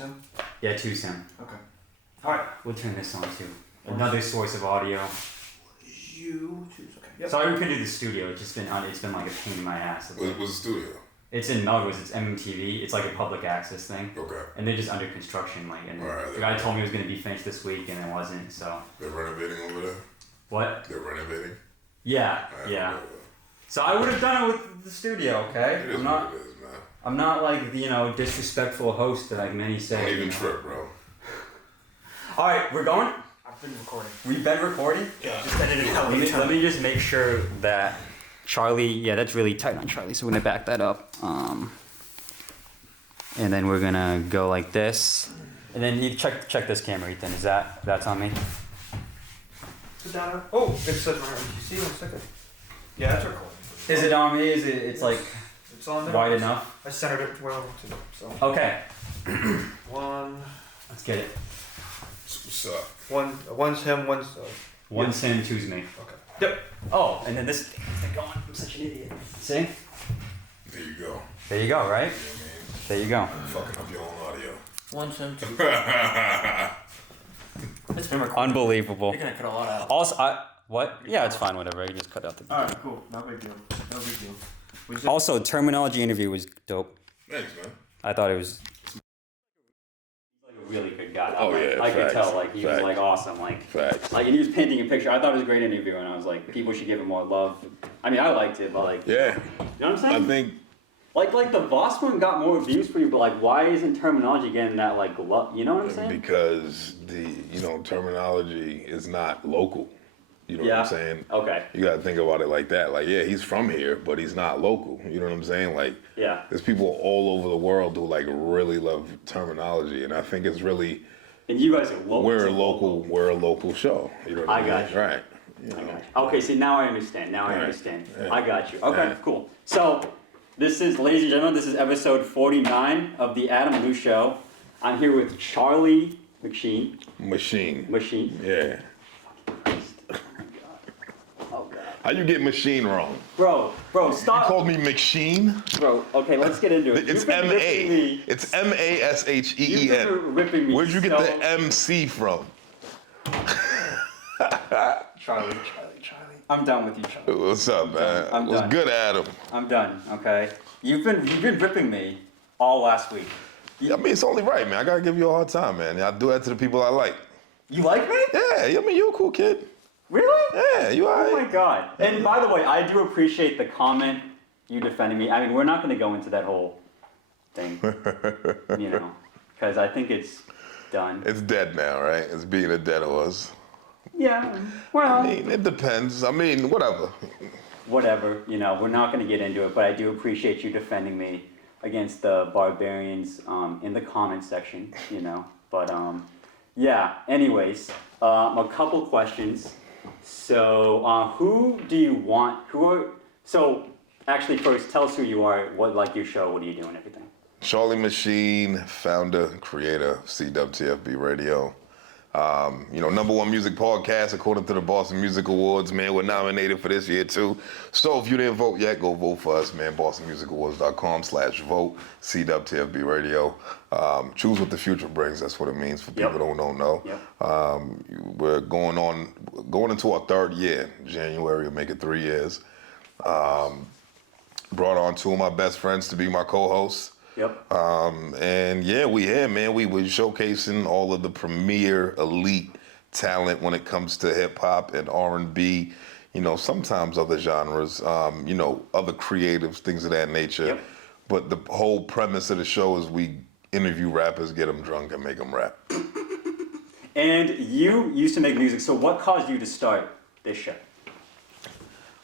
Sim? Yeah, 2 sim. Okay. Alright. We'll turn this on too. Another source of audio. You choose. Okay. Yep. Sorry we couldn't do the studio. It's been like a pain in my ass. What's the studio? It's in Melrose. It's MMTV. It's like a public access thing. Okay. And they're just under construction. And Alright, the guy told me it was going to be finished this week, and it wasn't. So. They're renovating over there? What? They're renovating? Yeah. Yeah. So I would have done it with the studio. Okay. It is what it is, man. I'm not like the disrespectful host that like many say. Don't even trip, bro. All right, we're going. I've been recording. We've been recording. Yeah. Just edited it out. Let me just make sure that Charlie. Yeah, that's really tight on Charlie. So we're gonna back that up. And then we're gonna go like this. And then you check this camera, Ethan. That's on me? Put that on. Oh, it says right. You see? 1 second. Yeah, that's recording. Is it on me? It's like It's on there. wide enough? I centered it well too. So. Okay. One. Let's get it. What's up? One's him. One's. One sim, two's me. Okay. Yep. Oh, and then this thing going. I'm such an idiot. See? There you go. There you go, right? You know what There you go. I mean? Fucking up your own audio. One him. Two. Yeah, It's been recording. Unbelievable. You're gonna cut a lot out. Also, what? Yeah, it's fine. Whatever. You just cut out the. Alright, cool. No big deal. No big deal. We just- Also, terminology interview was dope. Thanks, man. I thought it was. He's like a really good guy. Oh, yeah, I could facts, tell. Like he was facts. like awesome. Like Facts. and he was painting a picture. I thought it was a great interview, and I was like, people should give him more love. I mean, I liked it, but like, Yeah. you know what I'm saying? I think Like the Voss one got more views for you, but like, why isn't terminology getting that like love? You know what I'm saying? because the terminology is not local. You know what Yeah. I'm saying? Okay. You gotta think about it like that. Like, yeah, he's from here, but he's not local. You know what I'm saying? Like, Yeah. there's people all over the world who like really love terminology, and I think it's really And you guys are local. we're a local show. You know what I mean? got you. Right. You I know. got you. Okay, see now I understand. Now I Right. understand. Yeah. I got you. Okay, Yeah. cool. So this is, ladies and gentlemen, this is episode 49 of the Adam Lou Show. I'm here with Charlie Masheen. Machine. Yeah. Oh god. How you get machine wrong? Bro, You stop. called me McSheen? Bro, okay, let's get into it. It's You've been ripping M-A. me- It's You've MASHEEN. been ripping me. Where'd you get so- the MC from? Charlie. I'm done with you, Charlie. What's up, man? I'm What's done. good, Adam? I'm done. Okay. You've been ripping me all last week. I mean, it's only right, man. I gotta give you a hard time, man. I do that to the people I like. You like me? Yeah, I mean, you're a cool kid. Really? Yeah, you Oh my alright. god. And by the way, I do appreciate the comment you defending me. I mean, we're not going to go into that whole thing, because I think it's done. It's dead now, right? It's being a dead horse. Yeah, well, I mean, it depends. I mean, whatever. whatever, we're not going to get into it, but I do appreciate you defending me against the barbarians in the comment section, But, yeah, anyways, a couple questions. So, who do you want, so, actually first, tell us who you are, what, your show, what do you do and everything. Charlie Masheen, founder, creator of CWTFB Radio. #1 music podcast according to the Boston Music Awards, man. We're nominated for this year too. So if you didn't vote yet, go vote for us, man. BostonMusicAwards.com/vote, CWTFB Radio. Choose what the future brings. That's what it means for people who don't know. Yep. We're going into our 3rd year. January will make it 3 years. Brought on 2 of my best friends to be my co-hosts. Yep. And yeah, we here, man. We were showcasing all of the premier elite talent when it comes to hip hop and R&B, sometimes other genres, other creatives, things of that nature. Yep. But the whole premise of the show is we interview rappers, get them drunk, and make them rap. And you used to make music, so what caused you to start this show?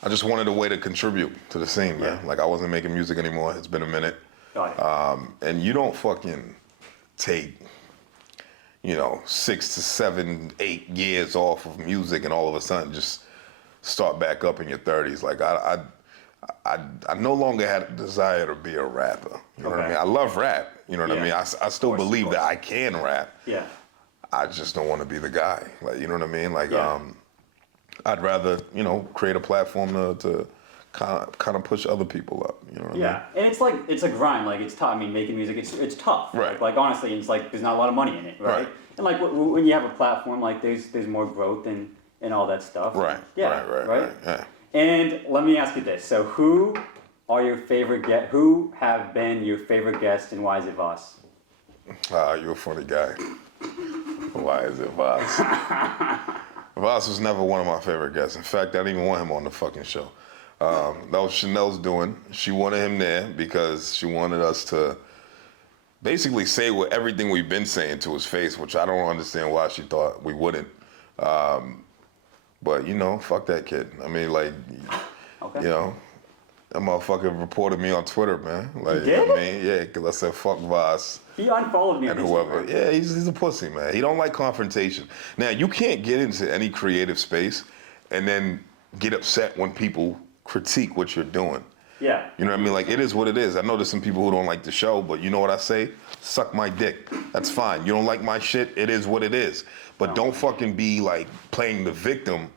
I just wanted a way to contribute to the scene, man. Yeah. Like, I wasn't making music anymore. It's been a minute. Got it. And you don't fucking take, 6 to 7, 8 years off of music and all of a sudden just start back up in your 30s. Like, I no longer had a desire to be a rapper. You know what I mean? I love rap. You know what I mean? I still believe that I can rap. Yeah. I just don't want to be the guy. Like, you know what I mean? Like, Yeah. I'd rather, create a platform to kind of push other people up. You know what I mean? Yeah, and it's a grind. Like it's tough. I mean, making music, it's tough. Right. Like honestly, it's like there's not a lot of money in it, right? Right. And like when you have a platform, like there's more growth and all that stuff. Right. Yeah. Right. Yeah. And let me ask you this: so who are your favorite who have been your favorite guests, and why is it Voss? You're a funny guy. Why is it Voss? Voss was never one of my favorite guests. In fact, I didn't even want him on the fucking show. That was Chanel's doing. She wanted him there because she wanted us to basically say everything we've been saying to his face, which I don't understand why she thought we wouldn't. But, you know, fuck that kid. I mean, like, Okay. you know, that motherfucker reported me on Twitter, man. Like, He did? I mean, yeah, because I said fuck Voss. He unfollowed me on And whoever. Instagram. Yeah, he's a pussy, man. He don't like confrontation. Now, you can't get into any creative space and then get upset when people critique what you're doing. Yeah. You know what I mean? Like, it is what it is. I know there's some people who don't like the show, but you know what I say? Suck my dick. That's fine. You don't like my shit, it is what it is. But don't fucking be, like, playing the victim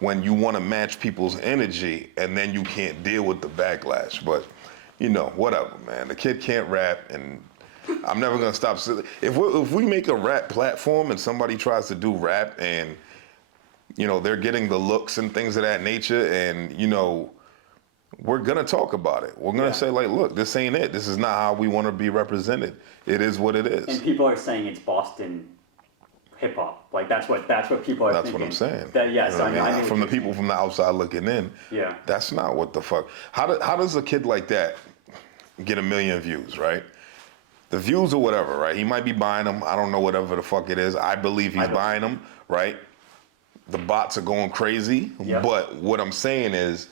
when you want to match people's energy and then you can't deal with the backlash. But, you know, whatever, man. The kid can't rap, and I'm never going to stop. If we make a rap platform and somebody tries to do rap and, you know, they're getting the looks and things of that nature, and, you know, we're going to talk about it. We're going to say, like, look, this ain't it. This is not how we want to be represented. It is what it is. And people are saying it's Boston hip hop. Like that's what people are That's thinking. what I'm saying. That, yes, You know what I mean, from the people from the outside looking in, Yeah. that's not what the fuck. How does a kid like that get 1 million views, right? The views or whatever, right? He might be buying them. I don't know, whatever the fuck it is. I believe he's buying them, right? The bots are going crazy. Yep. But what I'm saying is,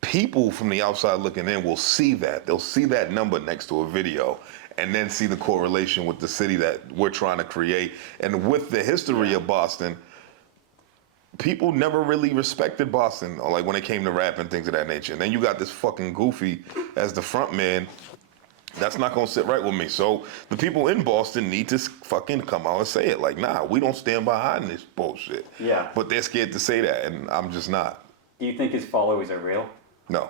people from the outside looking in will see that. They'll see that number next to a video and then see the correlation with the city that we're trying to create. And with the history of Boston, people never really respected Boston, or like when it came to rap and things of that nature. And then you got this fucking goofy as the front man. That's not gonna sit right with me. So the people in Boston need to fucking come out and say it. Like, nah, we don't stand behind this bullshit. Yeah. But they're scared to say that, and I'm just not. Do you think his followers are real? No.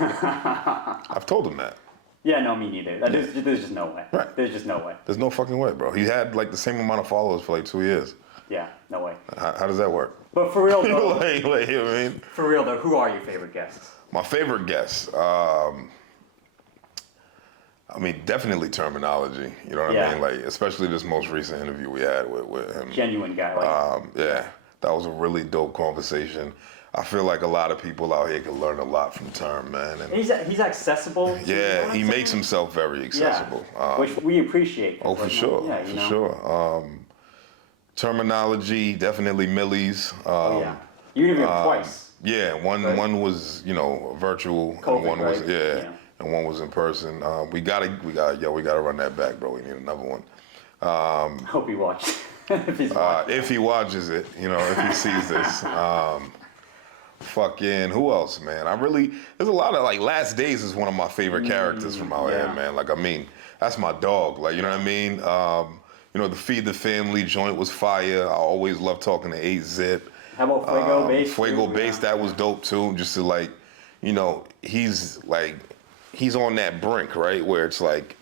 I've told him that. Yeah, no, me neither. There's just no way. Right. There's just no way. There's no fucking way, bro. He had like the same amount of followers for like 2 years. Yeah, no way. How does that work? But for real though, like, you know what I mean? for real though, who are your favorite guests? My favorite guest, I mean, definitely Terminology. You know what I mean? Like, especially this most recent interview we had with him. Genuine guy. Like, Yeah, that was a really dope conversation. I feel like a lot of people out here can learn a lot from Term, man. And he's accessible. yeah, he makes himself very accessible. Yeah, which we appreciate. Oh, for sure, Yeah, for sure. Terminology, definitely Millie's. Yeah. You interviewed him twice. Yeah, one was, you know, virtual, COVID, and one was right? and one was in person. We gotta run that back, bro. We need another one. Hope he watched. If he's watching. If he watches it, you know, if he sees this. Fucking who else, man? There's a lot of, like, Last Days is one of my favorite characters from out here, man. Like, I mean, that's my dog. Like, you know what I mean? You know, the Feed the Family joint was fire. I always loved talking to 8-Zip. How about Fuego Bass? Fuego Bass, that was dope too. Just to, like, you know, he's on that brink, right? Where it's like,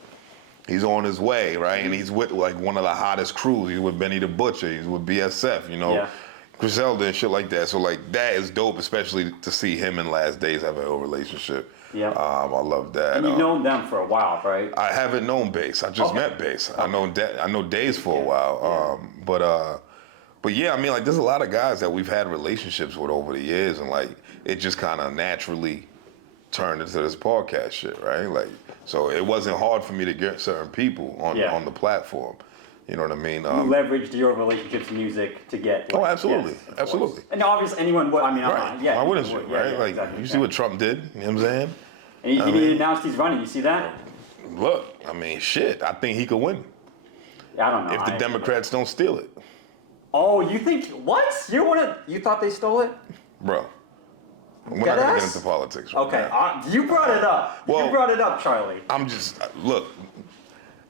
he's on his way, right? And he's with, like, one of the hottest crews. He's with Benny the Butcher. He's with BSF, you know? Yeah. Griselda and shit like that. So, like, that is dope, especially to see him and Last Days have a whole relationship. Yeah. I love that. And you've known them for a while, right? I haven't known Bass. I just met Bass. I know Days for a while. But yeah, I mean, like, there's a lot of guys that we've had relationships with over the years, and, like, it just kind of naturally turned into this podcast shit, right? Like, so it wasn't hard for me to get certain people on the platform. You know what I mean? You leveraged your relationships in music to get. Oh, absolutely, absolutely. And obviously, anyone would. I mean, Right. yeah. Why wouldn't you, would, right? yeah, Like, exactly, you see what Trump did, you know what I'm saying? And he announced he's running. You see that? Look, I mean, shit, I think he could win Yeah, I don't know. if the Democrats don't steal it. Oh, you think what? You thought they stole it? Bro, we're not gonna get Deadass? into politics right Okay, now. you brought it up. Well- You brought it up, Charlie. I'm just, look,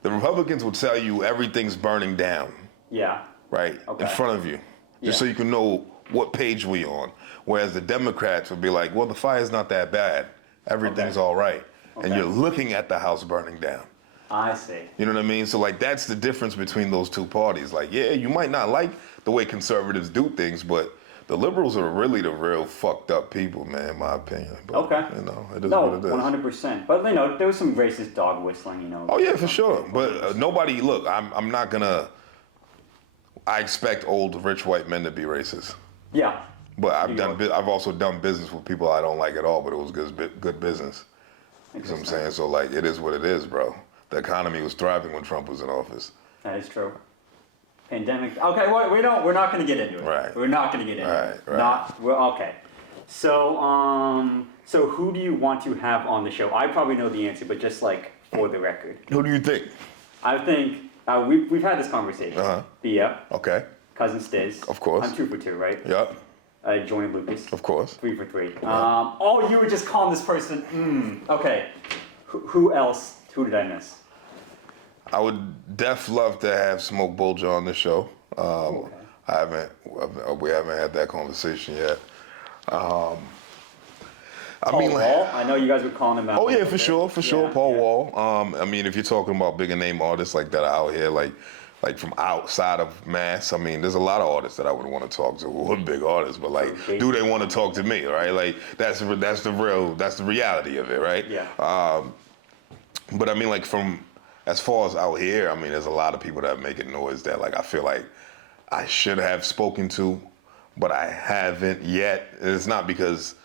the Republicans will tell you everything's burning down, Yeah. right? Okay. In front of you. Just Yeah. so you can know what page we on. Whereas the Democrats would be like, well, the fire's not that bad. Everything's all right. And Okay. you're looking at the house burning down. I see. You know what I mean? So like that's the difference between those two parties. Like, yeah, you might not like the way conservatives do things, but the liberals are really the real fucked up people, man, in my opinion. But, Okay. You know, it is No, what it is. 100%. But, you know, there was some racist dog whistling, you know. Oh yeah, for sure. But nobody. Look, I'm not gonna. I expect old rich white men to be racist. Yeah. But I've also done business with people I don't like at all, but it was good business. You know what I'm saying? So like, it is what it is, bro. The economy was thriving when Trump was in office. That is true. Pandemic. Okay, we're not going to get into it. Right. We're not going to get into it. Right. Okay. So, so who do you want to have on the show? I probably know the answer, but just like for the record. Who do you think? I think we've had this conversation. Bia. Okay. Cousin Stiz. Of course. I'm 2 for 2, right? Yep. Join Lucas. Of course. 3 for 3. Oh, you were just calling this person. Okay. Who else? Who did I miss? I would love to have Smoke Bolger on the show. We haven't had that conversation yet. Paul Wall? I know you guys were calling him out. Oh yeah, for sure, Paul yeah. Wall. I mean, if you're talking about bigger name artists like that out here, like from outside of Mass, I mean, there's a lot of artists that I would want to talk to who are big artists, but like, do they want to talk to me, right? Like, that's the reality of it, right? Yeah. But I mean, like as far as out here, I mean, there's a lot of people that are making noise that like I feel like I should have spoken to, but I haven't yet. And it's not because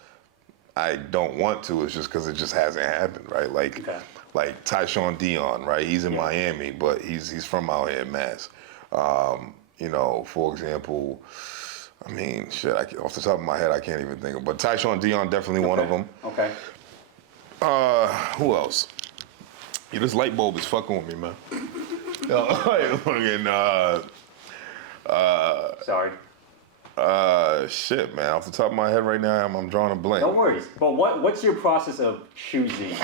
I don't want to, it's just because it just hasn't happened, right? Like Tyshawn Dion, right? He's in Miami, but he's from out here in Mass. You know, for example, I mean, shit, off the top of my head, I can't even think of. But Tyshawn Dion, definitely one of them. Okay. Who else? Yeah, this light bulb is fucking with me, man. Sorry. Shit, man. Off the top of my head right now, I'm drawing a blank. No worries. But what's your process of choosing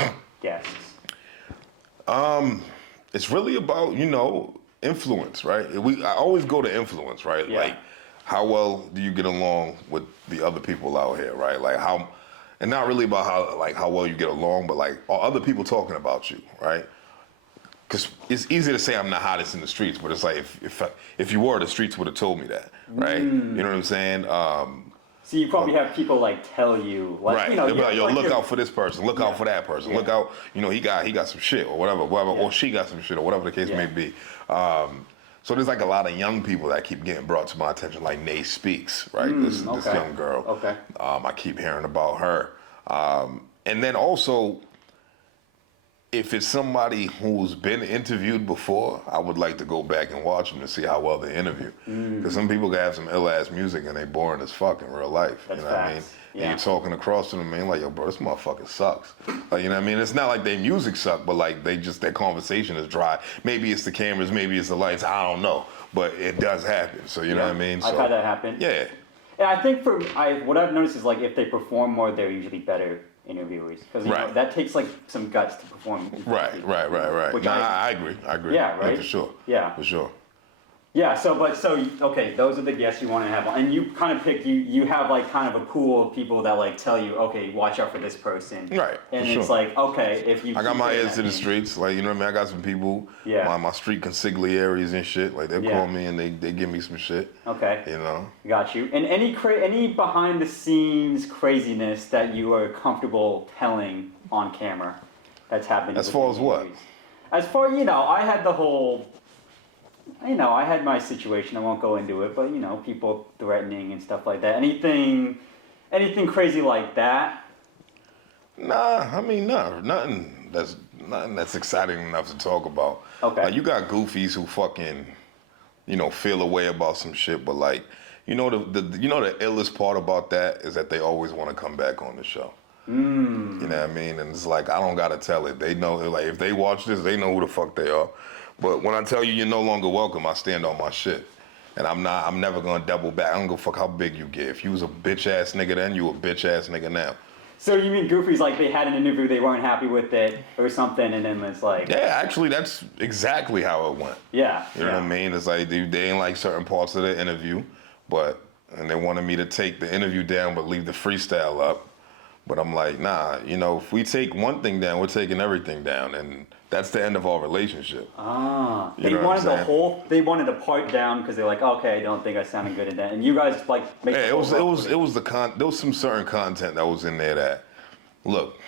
guests? It's really about, you know, influence, right? I always go to influence, right? Yeah. Like, how well do you get along with the other people out here, right? Like and not really about how well you get along, but like, are other people talking about you, right? Because it's easy to say I'm the hottest in the streets, but it's like if you were, the streets would have told me that, right? You know what I'm saying? So you probably have people like tell you, like, right? you know, they'll be like, yo, like look out for this person, look out for that person, look out, you know, he got some shit or whatever, or she got some shit or whatever the case may be. So there's like a lot of young people that keep getting brought to my attention, like Nay Speaks, right? This young girl. Okay. I keep hearing about her. And then also, if it's somebody who's been interviewed before, I would like to go back and watch them to see how well they interview. Because some people can have some ill-ass music and they boring as fuck in real life. That's you know what I mean? And you're talking across to them, man, like, yo, bro, this motherfucker sucks. Like, you know what I mean? It's not like their music suck, but like their conversation is dry. Maybe it's the cameras, maybe it's the lights, I don't know. But it does happen, so you know what I mean? So, I've had that happen. Yeah. And I think what I've noticed is like if they perform more, they're usually better interviewers because you know, that takes like some guts to perform. Right. I agree. Yeah, right. For sure. Yeah, for sure. Yeah. So okay, those are the guests you want to have on, and you kind of pick you have like kind of a pool of people that like tell you, okay, watch out for this person. Right. And it's like, okay, if you. I got my ears to the streets, like, you know what I mean. I got some people. Yeah. My street consigliaries and shit. Like, they call me and they give me some shit. Okay. You know. Got you. And any behind the scenes craziness that you are comfortable telling on camera that's happened. As far as what? As far, you know, I had the whole. You know, I had my situation. I won't go into it, but you know, people threatening and stuff like that. Anything crazy like that? Nah, I mean, nothing that's exciting enough to talk about. Okay. Like, you got goofies who fucking, you know, feel a way about some shit, but like, you know, the illest part about that is that they always want to come back on the show. You know what I mean? And it's like, I don't gotta tell it. They know, like, if they watch this, they know who the fuck they are. But when I tell you you're no longer welcome, I stand on my shit. And I'm never gonna double back. I don't give a fuck how big you get. If you was a bitch ass nigga then, you a bitch ass nigga now. So you mean goofies like they had an interview, they weren't happy with it or something, and then it's like... Yeah, actually, that's exactly how it went. Yeah. You know what I mean? It's like they ain't like certain parts of the interview, but and they wanted me to take the interview down but leave the freestyle up. But I'm like, nah, you know, if we take one thing down, we're taking everything down, and that's the end of our relationship. Ah, You they know what I'm wanted saying? they wanted a part down because they're like, okay, I don't think I sounded good in that, and you guys like make Yeah, the it whole was rock it was with it was there was some certain content that was in there that, look,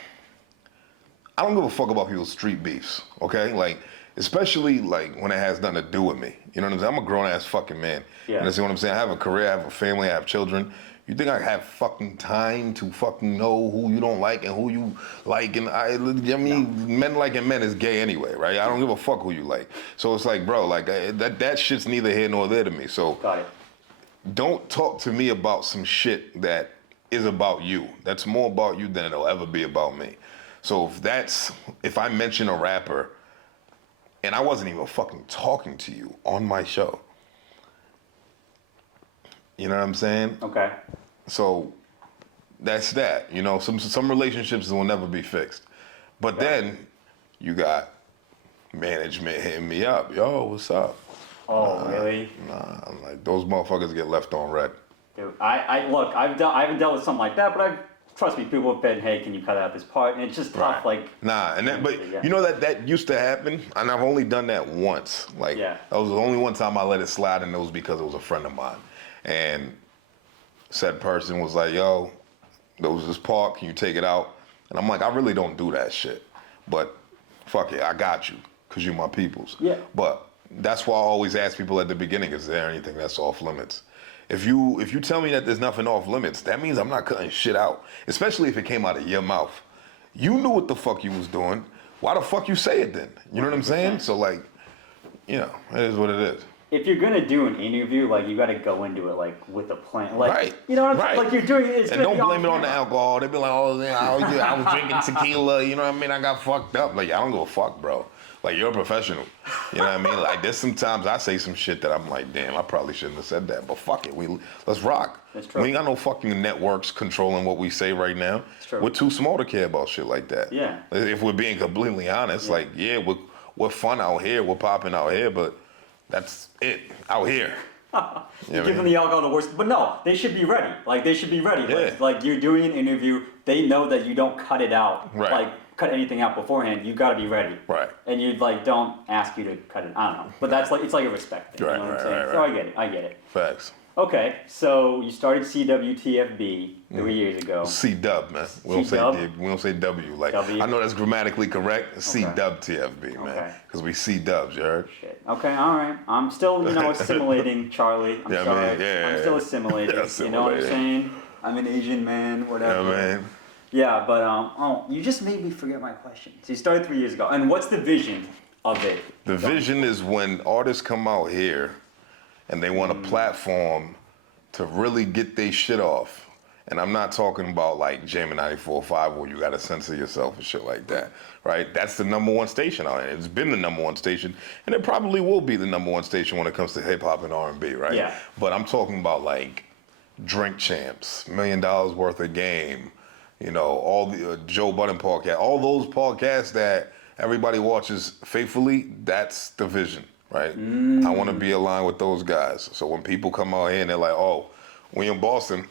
I don't give a fuck about people's street beefs, okay? Like, especially like when it has nothing to do with me. You know what I'm saying? I'm a grown ass fucking man. Yeah. You understand what I'm saying? I have a career, I have a family, I have children. You think I have fucking time to fucking know who you don't like and who you like? And I mean, men liking men is gay anyway, right? I don't give a fuck who you like. So it's like, bro, like that shit's neither here nor there to me. So Got it. don't talk to me about some shit that is about you. That's more about you than it'll ever be about me. So if I mention a rapper and I wasn't even fucking talking to you on my show, you know what I'm saying? Okay. So that's that. You know, some relationships will never be fixed. But then you got management hitting me up. Yo, what's up? Oh, really? Nah, I'm like, those motherfuckers get left on red. Dude, I look, I haven't dealt with something like that, but trust me, people have been, hey, can you cut out this part? And it's just tough, like. Nah, and that, but Yeah. you know that used to happen, and I've only done that once. Like, Yeah. that was the only one time I let it slide, and it was because it was a friend of mine. And said person was like, yo, there was this part, can you take it out? And I'm like, I really don't do that shit. But fuck it, I got you, because you're my peoples. Yeah. But that's why I always ask people at the beginning, is there anything that's off limits? If you tell me that there's nothing off limits, that means I'm not cutting shit out, especially if it came out of your mouth. You knew what the fuck you was doing. Why the fuck you say it then? You know what I'm saying? So like, you know, it is what it is. If you're gonna do an interview, like you gotta go into it like with a plan, like Right. you know what I'm saying? Right. Like you're doing it. It's And gonna don't be blame it on the camera. alcohol. They be like, oh, yeah, I was drinking tequila. You know what I mean? I got fucked up. Like, I don't give a fuck, bro. Like, you're a professional. You know what I mean? Like, there's sometimes I say some shit that I'm like, damn, I probably shouldn't have said that. But fuck it, let's rock. That's true. We ain't got no fucking networks controlling what we say right now. That's true. We're too small to care about shit like that. Yeah. If we're being completely honest, like, yeah, we're fun out here, we're popping out here, but that's it out here. You're giving the alcohol the worst, but no, they should be ready. Like they should be ready. Yeah. Like you're doing an interview, they know that you don't cut it out. Right. Like cut anything out beforehand. You got to be ready. Right. And you like don't ask you to cut it. I don't know, but that's like it's like a respect thing. Right, You know what I'm right, saying? right, So right. I get it. I get it. Facts. Okay, so you started CWTFB 3 years ago. C-dub, man. We don't say C-dub? D, we don't say W. Like, W? I know that's grammatically correct. C-dub TFB, man. Okay. Because we C-dubs, you heard? Shit. Okay, all right. I'm still, assimilating, Charlie. I'm Yeah, sorry. man, yeah, I'm still yeah. assimilating. Yeah, You know what I'm assimilating. saying? I'm an Asian man, whatever. Yeah, man. Yeah, but you just made me forget my question. So you started 3 years ago, and what's the vision of it? The vision is when artists come out here and they want a platform to really get their shit off. And I'm not talking about like Jamming 94.5 where you gotta censor yourself and shit like that, right? That's the #1 station out here. It's been the #1 station, and it probably will be the #1 station when it comes to hip hop and R&B, right? Yeah. But I'm talking about like Drink Champs, $1 Million Worth of Game, you know, all the Joe Budden podcast, all those podcasts that everybody watches faithfully. That's the vision, right? I want to be aligned with those guys. So when people come out here and they're like, "Oh, we in Boston,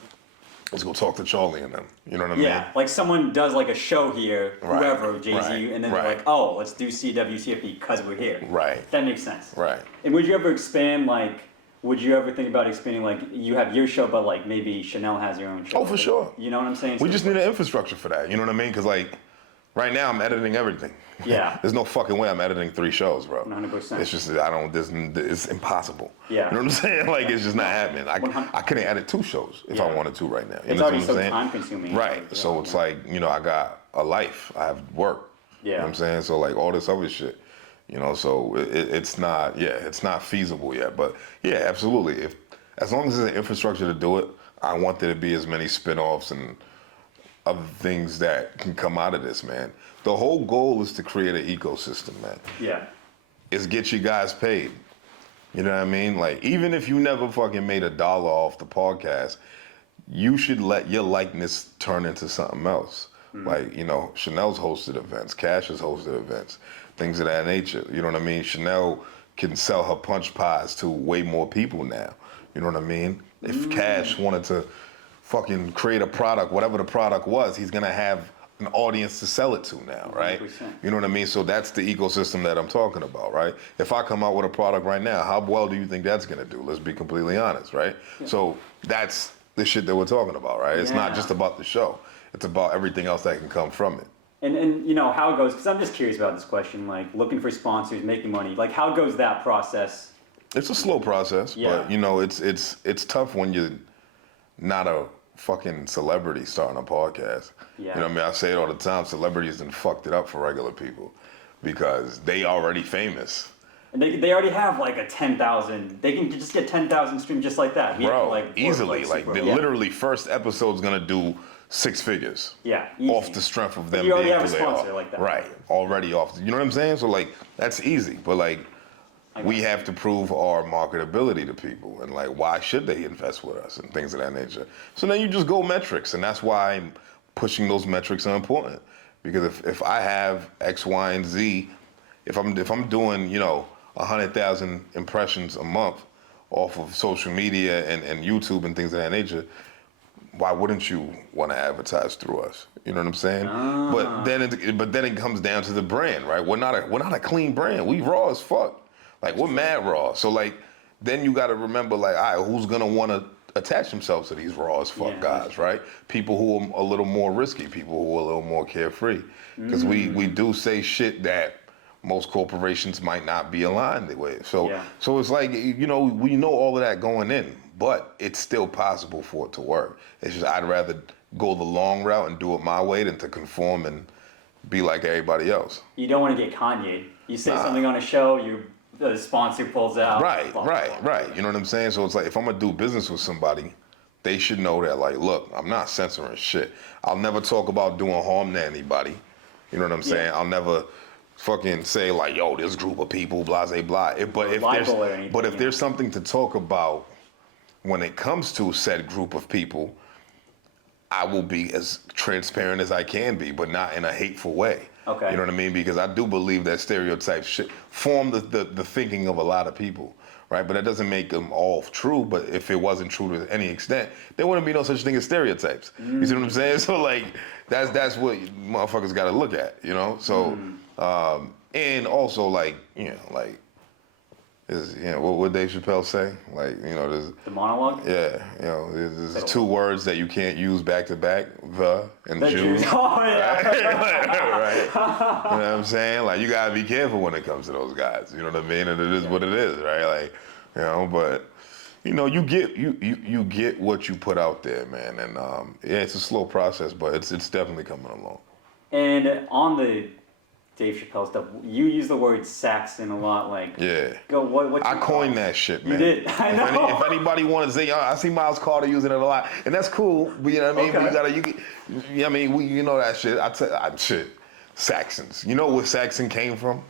let's go talk to Charlie and them." You know what I mean? Yeah, like someone does like a show here, Right, whoever, Jay-Z, right, and then right. they're like, oh, let's do CWTFB because we're here. Right. That makes sense. Right. And would you ever expand, like, would you ever think about expanding, like, you have your show, but, like, maybe Chanel has your own show? Oh, for sure. You know what I'm saying? We So just it's need an infrastructure for that. You know what I mean? Because like, right now I'm editing everything. Yeah. There's no fucking way I'm editing 3 shows, bro. 100%. It's just it's impossible. Yeah. You know what I'm saying? Like, it's just not happening. I 100. couldn't edit 2 shows if I Yeah. wanted to right now. You It's know already what I'm so saying? time-consuming. Right. Yeah. So it's like, you know, I got a life. I have work. You know Yeah. what I'm saying? So like all this other shit. You know, so it's not feasible yet. But yeah, absolutely. As long as there's an infrastructure to do it, I want there to be as many spin-offs and other things that can come out of this, man. The whole goal is to create an ecosystem, man. Yeah. Is get you guys paid. You know what I mean? Like, even if you never fucking made $1 off the podcast, you should let your likeness turn into something else. Like, you know, Chanel's hosted events, Cash has hosted events, things of that nature. You know what I mean? Chanel can sell her punch pies to way more people now. You know what I mean? If Cash wanted to fucking create a product, whatever the product was, he's gonna have an audience to sell it to now, right? 100%. You know what I mean? So that's the ecosystem that I'm talking about, right? If I come out with a product right now, how well do you think that's gonna do? Let's be completely honest, right? Yeah. So that's the shit that we're talking about, right? It's not Yeah. just about the show. It's about everything else that can come from it. And you know how it goes, because I'm just curious about this question, like looking for sponsors, making money, like how goes that process? It's a slow process, Yeah. but you know, it's tough when you're not a fucking celebrity starting a podcast. Yeah. You know what I mean? I say it all the time, celebrities done fucked it up for regular people because they already famous. And they already have like a 10,000, they can just get 10,000 streams just like that. We have to, Bro, like, easily. work, Like, super- the literally first episode's gonna do 6 figures. Yeah, easy. Off the strength of them You already being have a who they sponsor are. like that. Right, already off. You know what I'm saying? So like, that's easy. But like, we have to prove our marketability to people, and like, why should they invest with us and things of that nature. So then you just go metrics, and that's why pushing those metrics are important. Because if I have X, Y, and Z, if I'm doing 100,000 impressions a month off of social media and YouTube and things of that nature, why wouldn't you want to advertise through us? You know what I'm saying? But then it comes down to the brand, right? We're not a clean brand. We raw as fuck. Like, we're mad raw. So like, then you got to remember, like, all right, who's gonna want to attach themselves to these raw as fuck guys, right? People who are a little more risky, people who are a little more carefree, because we do say shit that most corporations might not be aligned with. So it's like, we know all of that going in, but it's still possible for it to work. It's just I'd rather go the long route and do it my way than to conform and be like everybody else. You don't want to get Kanye. You say something on a show, the sponsor pulls out. Right, blah, blah, right, blah. right. You know what I'm saying? So it's like, if I'm gonna do business with somebody, they should know that, like, look, I'm not censoring shit. I'll never talk about doing harm to anybody. You know what I'm saying? I'll never fucking say like, yo, this group of people, blah, blah, blah. But if there's something to talk about when it comes to said group of people, I will be as transparent as I can be, but not in a hateful way. Okay. You know what I mean? Because I do believe that stereotypes form the thinking of a lot of people, right? But that doesn't make them all true. But if it wasn't true to any extent, there wouldn't be no such thing as stereotypes. You see what I'm saying? So like, that's what motherfuckers got to look at, you know? So, and also like, what would Dave Chappelle say? Like, there's The monologue? yeah, there's 2 words that you can't use back to back, the and The Jews. Jews. Oh, yeah. Right? You know what I'm saying? Like, you gotta be careful when it comes to those guys. You know what I mean? And it is what it is, right? Like, but you get what you put out there, man. And it's a slow process, but it's definitely coming along. And on the Dave Chappelle stuff, you use the word Saxon a lot, like, what I coined that shit, man. You did. I know. If anybody wanted to say, I see Miles Carter using it a lot, and that's cool, but you know what I mean? Okay. But you know that shit. Shit. Saxons. You know where Saxon came from?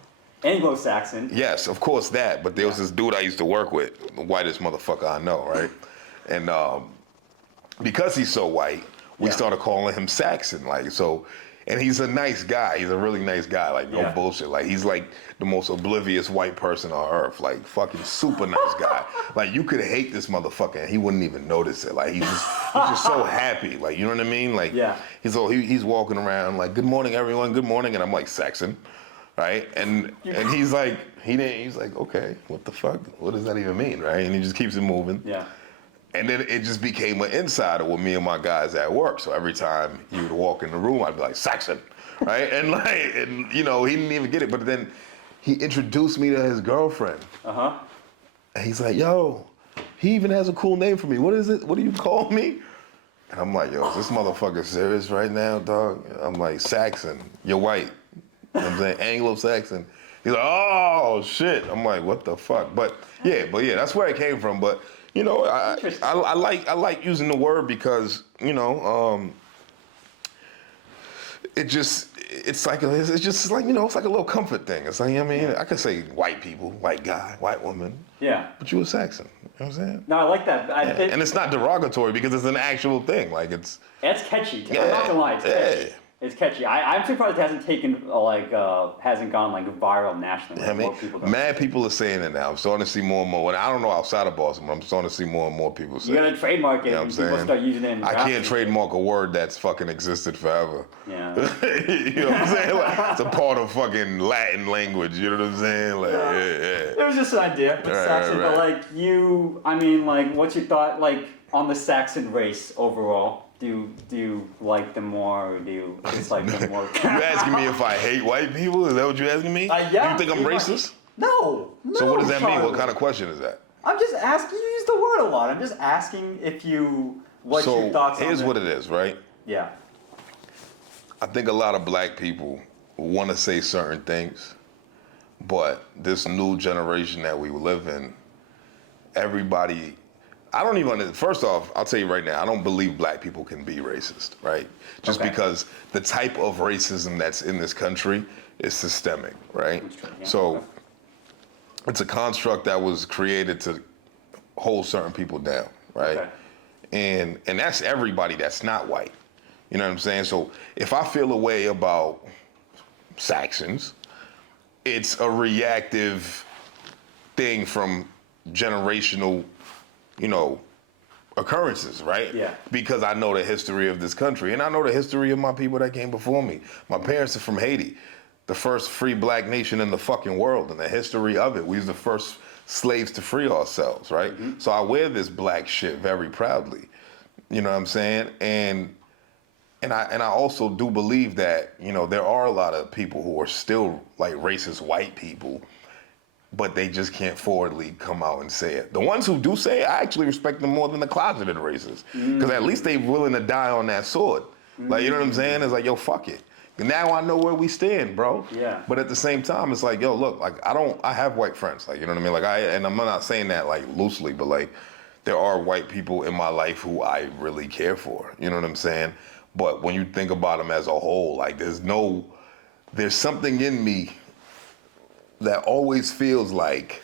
Anglo-Saxon. Yes, of course that, but there was this dude I used to work with, the whitest motherfucker I know, right? And because he's so white, we started calling him Saxon, like, so. And he's a nice guy. He's a really nice guy. Like, no bullshit. Like, he's like the most oblivious white person on earth. Like, fucking super nice guy. Like, you could hate this motherfucker and he wouldn't even notice it. Like, he's just so happy. Like, you know what I mean? Like, he's walking around like, good morning, everyone. Good morning. And I'm like, Saxon, right? And he's like, he's like, okay, what the fuck? What does that even mean, right? And he just keeps it moving. Yeah. And then it just became an insider with me and my guys at work. So every time he would walk in the room, I'd be like, Saxon, right? And he didn't even get it. But then he introduced me to his girlfriend. And he's like, yo, he even has a cool name for me. What is it? What do you call me? And I'm like, yo, is this motherfucker serious right now, dog? I'm like, Saxon, you're white. You know what I'm saying? Anglo-Saxon. He's like, oh, shit. I'm like, what the fuck? But yeah, that's where it came from. But I like using the word because it's like a little comfort thing. It's like, I could say white people, white guy, white woman. Yeah. But you a Saxon. You know what I'm saying? No, I like that. And it's not derogatory because it's an actual thing. Like, it's catchy. I'm not gonna lie, it's catchy. It's catchy. I'm surprised it hasn't hasn't gone like viral nationally. Like, I mean, more people don't. mad people are saying it now. I'm starting to see more and more. And I don't know outside of Boston, but I'm starting to see more and more people say You gotta trademark it, You know and what I'm people saying? start using it. In I rap can't music. trademark a word that's fucking existed forever. Yeah. You know what I'm saying? Like, it's a part of fucking Latin language. You know what I'm saying? Like, yeah. It was just an idea, Saxon. right. But like I mean, like, what's your thought like on the Saxon race overall? Do you like them more, or do you dislike them more? You asking me if I hate white people? Is that what you're asking me? Yeah. You think I'm racist? No. So what does that mean? What Charlie. kind of question is that? I'm just asking. You use the word a lot. I'm just asking if what's your thoughts on it. Here's what it is, right? Yeah. I think a lot of black people want to say certain things, but this new generation that we live in, everybody, I don't even, first off, I'll tell you right now, I don't believe black people can be racist, right? Just Okay. because the type of racism that's in this country is systemic, right? Yeah. So it's a construct that was created to hold certain people down, right? Okay. And that's everybody that's not white. You know what I'm saying? So if I feel a way about Saxons, it's a reactive thing from generational, occurrences, right? Yeah. Because I know the history of this country, and I know the history of my people that came before me. My parents are from Haiti, the first free black nation in the fucking world, and the history of it. We was the first slaves to free ourselves, right? Mm-hmm. So I wear this black shit very proudly. You know what I'm saying? And I also do believe that, there are a lot of people who are still like racist white people, but they just can't forwardly come out and say it. The ones who do say it, I actually respect them more than the closeted racists. Because at least they willing to die on that sword. Like, you know what I'm saying? It's like, yo, fuck it. Now I know where we stand, bro. Yeah. But at the same time, it's like, yo, look, like I have white friends. Like, you know what I mean? Like and I'm not saying that like loosely, but like there are white people in my life who I really care for. You know what I'm saying? But when you think about them as a whole, like there's something in me that always feels like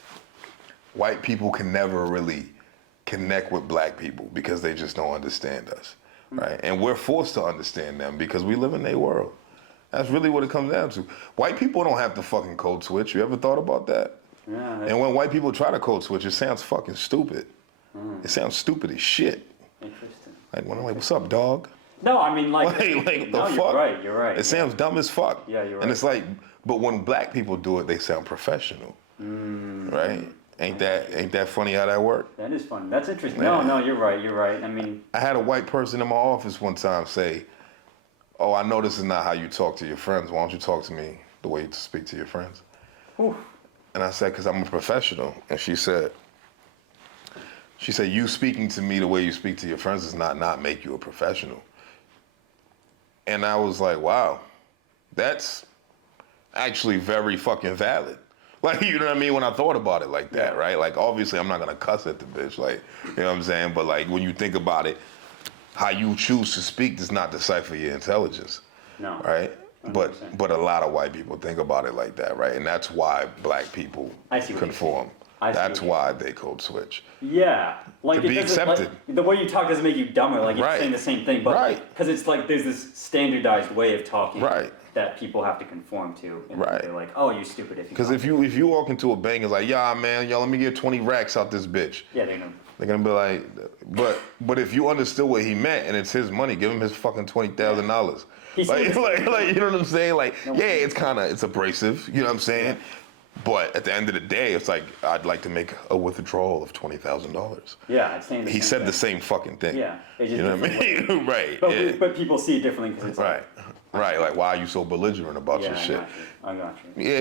white people can never really connect with black people because they just don't understand us, right? And we're forced to understand them because we live in their world. That's really what it comes down to. White people don't have to fucking code switch. You ever thought about that? Yeah. And when white people try to code switch, it sounds fucking stupid. It sounds stupid as shit. Interesting. Like when I'm like, what's up, dog? No, I mean like. Like no, the you're fuck? right. You're right. It sounds dumb as fuck. Yeah, you're right. And it's like, but when black people do it, they sound professional, right? Ain't that funny how that works? That is fun. That's interesting. Man. No, you're right. You're right. I mean. I had a white person in my office one time say, "Oh, I know this is not how you talk to your friends. Why don't you talk to me the way you speak to your friends?" Whew. And I said, "Because I'm a professional." And she said, "You speaking to me the way you speak to your friends does not make you a professional." And I was like, wow, that's actually very fucking valid. Like, you know what I mean? When I thought about it like that, right? Like, obviously, I'm not going to cuss at the bitch. Like, you know what I'm saying? But, like, when you think about it, how you choose to speak does not decipher your intelligence. No. Right? 100%. But a lot of white people think about it like that, right? And that's why black people I see what you're conform. That's why they code switch. Yeah, like To it be doesn't, accepted. Like, the way you talk doesn't make you dumber. Like you're Right. saying the same thing, but Right. because it's like there's this standardized way of talking Right. that people have to conform to. And Right. they're like, oh, you're stupid if you. Because talk if you walk into a bank and it's like, yeah, man, yo, let me get 20 racks out this bitch. Yeah, they know. They're gonna be like, but if you understood what he meant and it's his money, give him his fucking $20,000. He's Like, saying the same like, you know what I'm saying? Like, No. yeah, it's abrasive. You know what I'm saying? But at the end of the day, it's like I'd like to make a withdrawal of $20,000. Yeah, it's saying the He same said thing. the same fucking thing. Yeah, it's just You know what I different mean? Right. But, yeah. but people see it differently because it's Right. Right. Like, why are you so belligerent about Like, your yeah, shit? I got you. Yeah,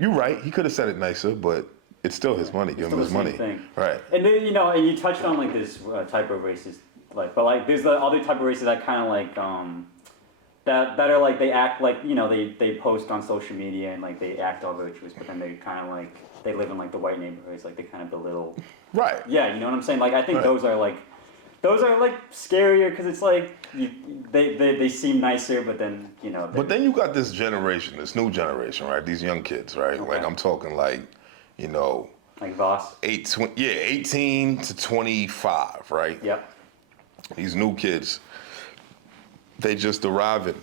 you're right. He could have said it nicer, but it's still his money. Give him Still his the same money. thing. Right. And then, and you touched on like this type of racist, like, but like there's the other type of racists that kind of like that are like they act like they post on social media and like they act all virtuous, but then they kind of like they live in like the white neighborhoods, like they kind of belittle. Right. Yeah, you know what I'm saying? Like I think Right. those are like scarier because it's like they seem nicer, but then But then you got this generation, this new generation, right? These young kids, right? Okay. Like I'm talking like, like Voss. 18 to 25, right? Yep. These new kids, they just arriving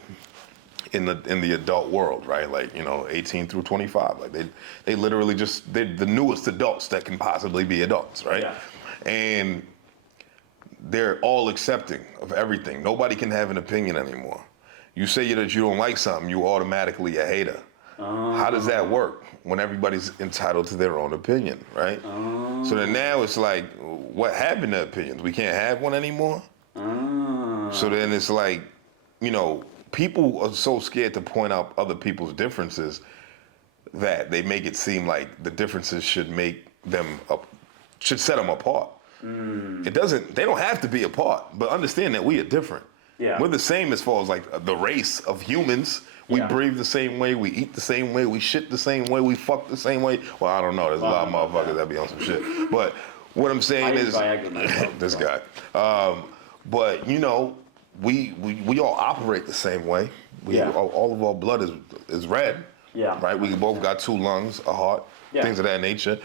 in the adult world, right? Like, 18 through 25. Like they literally they're the newest adults that can possibly be adults, right? Yeah. And they're all accepting of everything. Nobody can have an opinion anymore. You say that you don't like something, you automatically a hater. How does that work when everybody's entitled to their own opinion, right? So then now it's like, what happened to opinions? We can't have one anymore? So then it's like, people are so scared to point out other people's differences that they make it seem like the differences should set them apart. They don't have to be apart, but understand that we are different. Yeah. We're the same as far as like the race of humans. We breathe the same way, we eat the same way, we shit the same way, we fuck the same way. Well, I don't know, there's a lot of motherfuckers that be on some shit. But what I'm saying is, this guy. But we all operate the same way. All of our blood is red. Yeah. Right? We both got 2 lungs, a heart, things of that nature.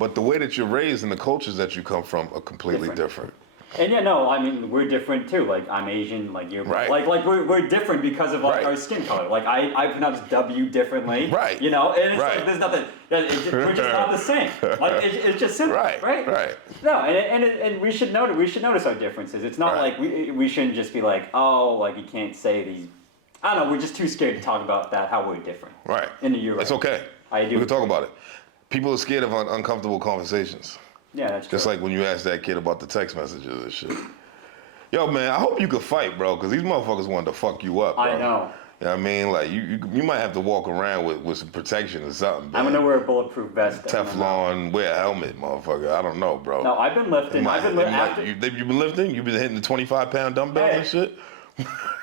But the way that you're raised and the cultures that you come from are completely different. And I mean, we're different too. Like, I'm Asian, like you're, right. like we're different because of like our skin color. Like I pronounce W differently. Right. And it's like there's nothing. We're just not the same. Like it's just simple. Right. No, and we should notice our differences. It's not like we shouldn't just be like, oh, like you can't say these. I don't know. We're just too scared to talk about that. How we're different. Right. In the U.S. It's okay. We can talk about it. People are scared of uncomfortable conversations. Yeah, that's true. Just like when you asked that kid about the text messages and shit. Yo, man, I hope you could fight, bro, because these motherfuckers wanted to fuck you up, bro. I know. You know what I mean? Like, you might have to walk around with some protection or something. I'm going to wear a bulletproof vest. Teflon, wear a helmet, motherfucker. I don't know, bro. No, I've been lifting. You've been lifting? You've been hitting the 25-pound dumbbell and shit?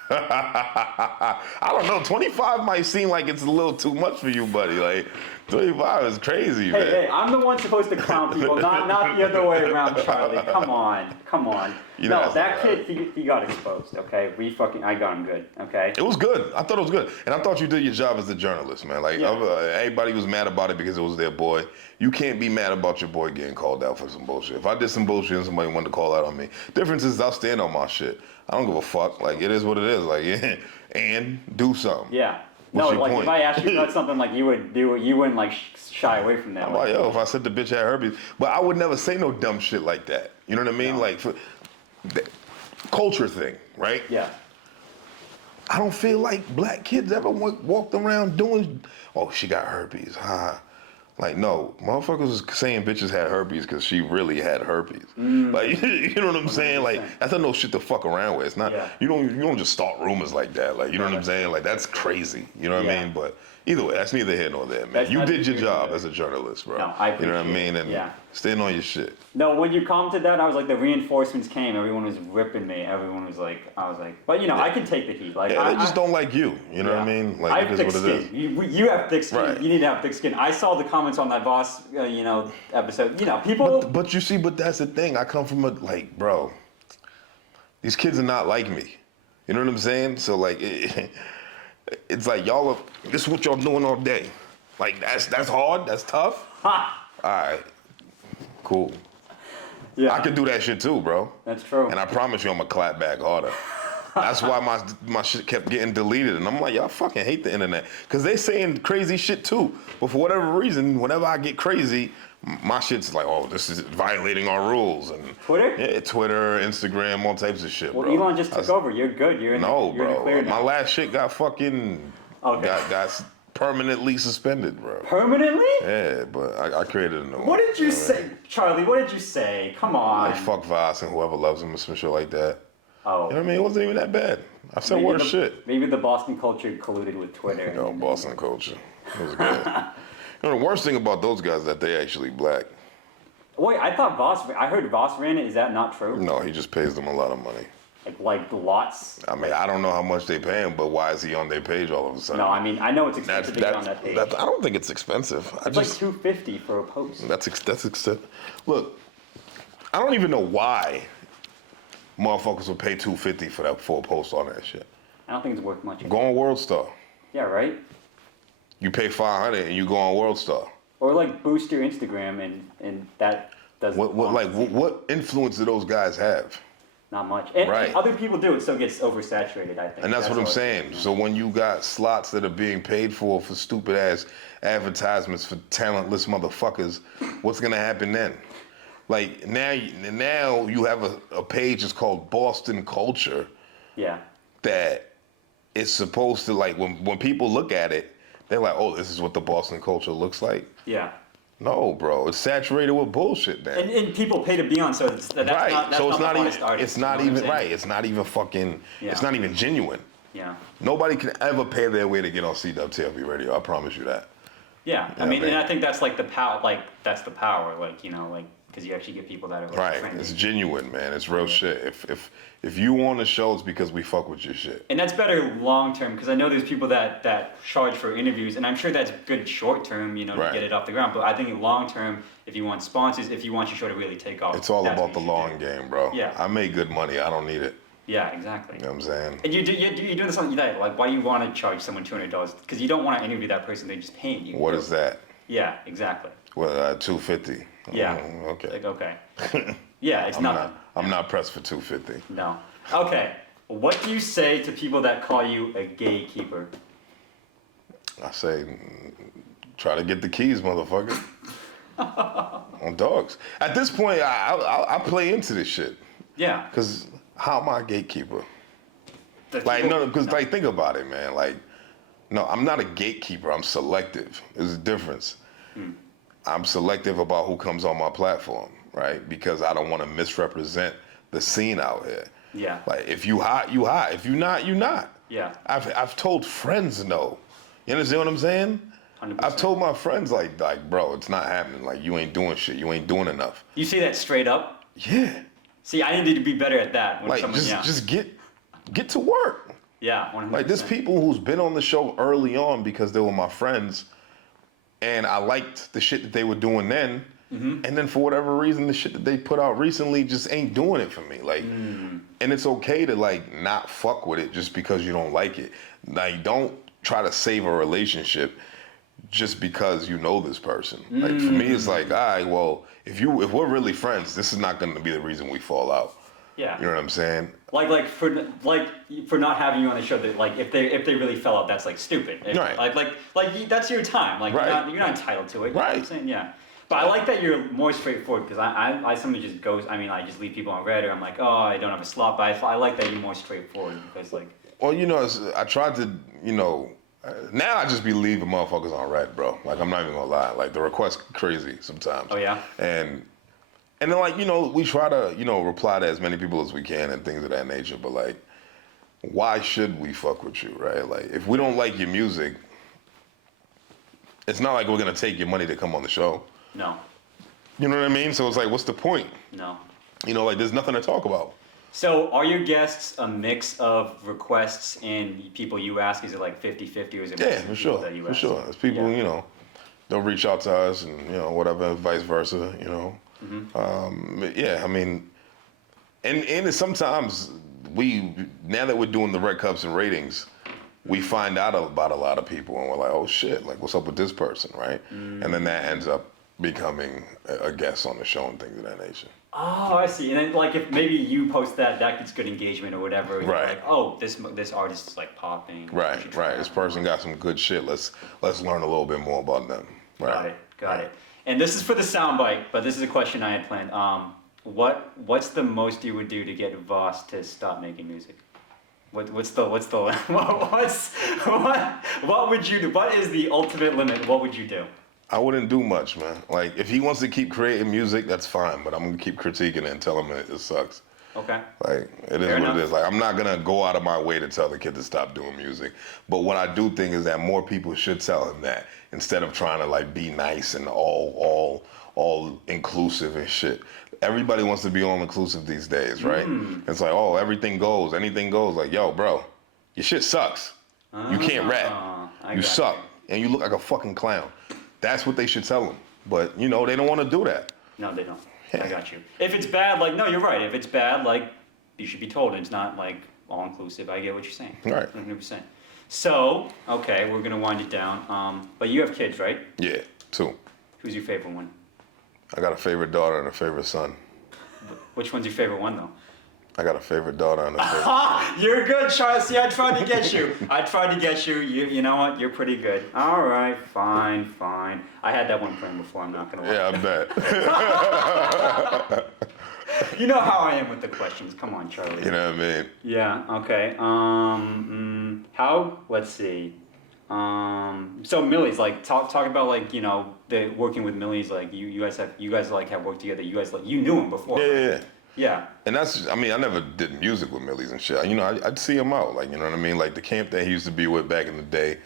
I don't know. 25 might seem like it's a little too much for you, buddy. Like 25 is crazy, man. Hey, I'm the one supposed to clown people, not the other way around, Charlie. Come on. That kid, he got exposed. Okay, I got him good. Okay. It was good. I thought it was good, and I thought you did your job as a journalist, man. Like everybody was mad about it because it was their boy. You can't be mad about your boy getting called out for some bullshit. If I did some bullshit and somebody wanted to call out on me, difference is I'll stand on my shit. I don't give a fuck. Like, it is what it is. Like, and do something. Yeah. What's no, like point? If I asked you about something, like you wouldn't like shy away from that. I'm like, if I said the bitch had herpes, but I would never say no dumb shit like that. You know what I mean? No. Like, for the culture thing, right? Yeah. I don't feel like black kids ever walked around doing, she got herpes, Like, no, motherfuckers was saying bitches had herpes because she really had herpes. Like, you know what I'm saying? Like, that's no shit to fuck around with. It's not, you don't just start rumors like that. Like, you know what I'm saying? Like, that's crazy. You know what I mean? But either way, that's neither here nor there, man. You did your job as a journalist, bro. No, I appreciate it. You know what I mean? And stand on your shit. No, when you commented that, I was like, the reinforcements came. Everyone was ripping me. Everyone was like, but I can take the heat. Like, they just don't like you. You know what I mean? Like, I have thick skin. You have thick skin. Right. You need to have thick skin. I saw the comments on that Voss, episode. People. But you see, that's the thing. I come from bro, these kids are not like me. You know what I'm saying? So like, it's like this is what y'all doing all day. Like that's hard. That's tough. All right, cool. Yeah, I could do that shit too, bro. That's true. And I promise you, I'm gonna clap back harder. That's why my shit kept getting deleted, and I'm like, y'all fucking hate the internet, cause they saying crazy shit too. But for whatever reason, whenever I get crazy, my shit's like, this is violating our rules. And Twitter? Yeah, Twitter, Instagram, all types of shit, well, bro. Elon just took over. You're good. You're in the clear now. My last shit got fucking got permanently suspended, bro. Permanently? Yeah, but I created a new one. What did you say, Charlie? What did you say? Come on. Like fuck Voss and whoever loves him or some shit like that. Oh. You know what I mean? It wasn't even that bad. I said worse shit. Maybe the Boston culture colluded with Twitter. No, Boston culture. It was good. The worst thing about those guys is that they actually black. Wait, I heard Voss ran it. Is that not true? No, he just pays them a lot of money. Like lots? I mean, I don't know how much they pay him, but why is he on their page all of a sudden? No, I mean, I know it's expensive to get on that page. I don't think it's expensive. It's like $250 for a post. That's expensive. Look, I don't even know why motherfuckers would pay $250 for a post on that shit. I don't think it's worth much. Go on World Star. Yeah, right? You pay $500 and you go on World Star. Or like boost your Instagram and that doesn't. What influence do those guys have? Not much. And Right. other people do it, so it gets oversaturated, I think. And that's what I'm all it saying. is, So when you got slots that are being paid for stupid ass advertisements for talentless motherfuckers, what's gonna happen then? Like now you have a page that's called Boston Culture Yeah. that is supposed to, like, when people look at it, they're like, oh, this is what the Boston Culture looks like. Yeah. No, bro, it's saturated with bullshit now. And people pay to be on, so that's Right. not, that's So not it's the not honest even artist, it's not you know what even I'm saying? right. It's not even fucking Yeah. it's not even genuine. Yeah. Nobody can ever pay their way to get on CWTFB radio. I promise you that. Yeah. I Yeah, mean, man. and I think that's like the power, that's the power, like, you know, like, because you actually get people that are like Right. trendy. It's genuine, man. It's real shit. If you on the show, it's because we fuck with your shit. And that's better long term, because I know there's people that charge for interviews, and I'm sure that's good short term, you know, Right. to get it off the ground. But I think long term, if you want sponsors, if you want your show to really take off, It's all that's about what the you should long do. game, bro. Yeah. I make good money. I don't need it. Yeah, exactly. You know what I'm saying? And you're doing this on that. Like, why do you want to charge someone $200? Because you don't want to interview that person; they're just paying you. What is that? Yeah, exactly. Well, $250. Yeah. Okay. Like, okay. Yeah, it's nothing. I'm not pressed for $250. No. Okay. What do you say to people that call you a gatekeeper? I say, try to get the keys, motherfucker. On dogs. At this point, I play into this shit. Yeah. Cause how am I a gatekeeper? The Like people- no, because like think about it, man. Like, no, I'm not a gatekeeper. I'm selective. There's a difference. I'm selective about who comes on my platform, right? Because I don't want to misrepresent the scene out here. Yeah. Like if you hot, you hot. If you not, you not. Yeah. I've told friends no. You understand what I'm saying? 100%. I've told my friends like bro, it's not happening. Like you ain't doing shit. You ain't doing enough. You say that straight up? Yeah. See, I need to be better at that. When Like someone, just get to work. Yeah, 100%. Like there's people who's been on the show early on because they were my friends, and I liked the shit that they were doing then. And then for whatever reason, the shit that they put out recently just ain't doing it for me. Like, and it's okay to like not fuck with it just because you don't like it. Like, don't try to save a relationship just because you know this person. Like for me, it's like, all right, well, if we're really friends, this is not going to be the reason we fall out. Yeah. You know what I'm saying? Like for not having you on the show, that like if they really fell out, that's like stupid. Right. Like that's your time. Like Right. you're not entitled to it. You know what I'm Right. saying? Yeah. But I like that you're more straightforward, because I sometimes just goes. I mean, I just leave people on red, or I'm like, oh, I don't have a slot. But I like that you're more straightforward, because like. Well, you know, I tried to, you know, now I just be leaving motherfuckers on red, bro. Like, I'm not even gonna lie. Like, the request's crazy sometimes. Oh, yeah? And then, like, you know, we try to, you know, reply to as many people as we can and things of that nature. But, like, why should we fuck with you, right? Like, if we don't like your music, it's not like we're gonna take your money to come on the show. No. You know what I mean? So it's like, what's the point? No. You know, like, there's nothing to talk about. So are your guests a mix of requests and people you ask? Is it like 50-50, or is it Yeah, mostly for people sure, that you for ask? sure. There's people, Yeah. you know, they'll reach out to us and, you know, whatever, vice versa, you know. Yeah, I mean, and it's sometimes now that we're doing the Red Cups and ratings, we find out about a lot of people and we're like, oh shit, like what's up with this person, right? And then that ends up becoming a guest on the show and things of that nature. Oh, I see. And then like if maybe you post that gets good engagement or whatever. And you're Right. Like, oh, this artist is like popping. You should Right, try right. This that. person got some good shit. Let's learn a little bit more about them. Right. Got it. And this is for the soundbite, but this is a question I had planned. What's the most you would do to get Voss to stop making music? What would you do? What is the ultimate limit? What would you do? I wouldn't do much, man. Like, if he wants to keep creating music, that's fine, but I'm gonna keep critiquing it and tell him it sucks. Okay. Like, it is Fair what enough. it is. Like, I'm not gonna go out of my way to tell the kid to stop doing music. But what I do think is that more people should tell him that instead of trying to like be nice and all inclusive and shit. Everybody wants to be all inclusive these days, right? It's like, oh, everything goes, anything goes. Like, yo, bro, your shit sucks. You can't rap. You suck, and you look like a fucking clown. That's what they should tell him. But you know, they don't want to do that. No, they don't. Yeah. I got you. If it's bad, like, no, you're right. If it's bad, like, you should be told. It's not, like, all-inclusive. I get what you're saying. Right. 100%. So, okay, we're going to wind it down. But you have kids, right? Yeah, too. Who's your favorite one? I got a favorite daughter and a favorite son. Which one's your favorite one, though? I got a favorite daughter and a favorite. You're good, Charlie. See, I tried to get you. You know what? You're pretty good. All right, fine. I had that one planned before. I'm not gonna lie. Yeah, I bet. You know how I am with the questions. Come on, Charlie. You know what I mean? Yeah. Okay. How? Let's see. So Millie's like talk about like the working with Millie's like you guys like have worked together. You guys like you knew him before. Yeah. Yeah. And I never did music with Millie's and shit. You know, I'd see him out, like, you know what I mean? Like the camp that he used to be with back in the day,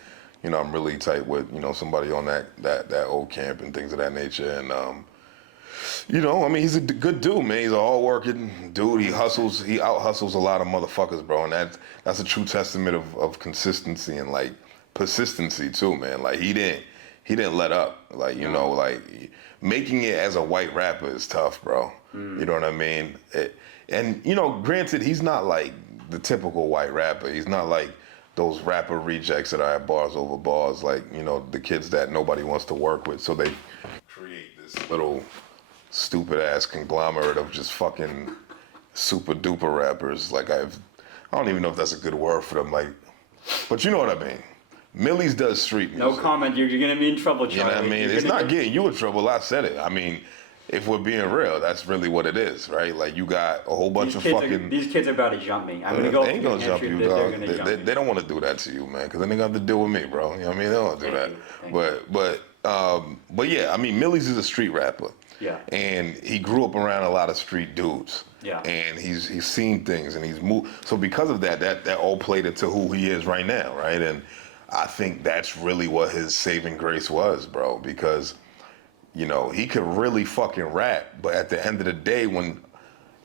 you know, I'm really tight with, somebody on that old camp and things of that nature. And, he's a good dude, man. He's a hard-working dude. He out-hustles a lot of motherfuckers, bro. And that's a true testament of consistency and, like, persistency, too, man. Like, he didn't let up. Like, like, making it as a white rapper is tough, bro. You know what I mean? Granted, he's not like the typical white rapper. He's not like those rapper rejects that are at bars over bars, like, the kids that nobody wants to work with. So they create this little stupid ass conglomerate of just fucking super duper rappers. Like I don't even know if that's a good word for them. Like, but you know what I mean? Millie's does street music. No comment. You're gonna be in trouble, Charlie. You know what I mean? It's not getting you in trouble. I said it. I mean, if we're being real, that's really what it is, right? Like you got a whole bunch of fucking. These kids are about to jump me. I'm gonna go. They ain't gonna jump you, they're dog. gonna jump me. They don't want to do that to you, man, because then they got to deal with me, bro. You know what I mean? They don't want to do that. But yeah, I mean, Millie's is a street rapper. Yeah. And he grew up around a lot of street dudes. Yeah. And he's seen things and he's moved. So because of that all played into who he is right now, right? And I think that's really what his saving grace was, bro, because he could really fucking rap, but at the end of the day, when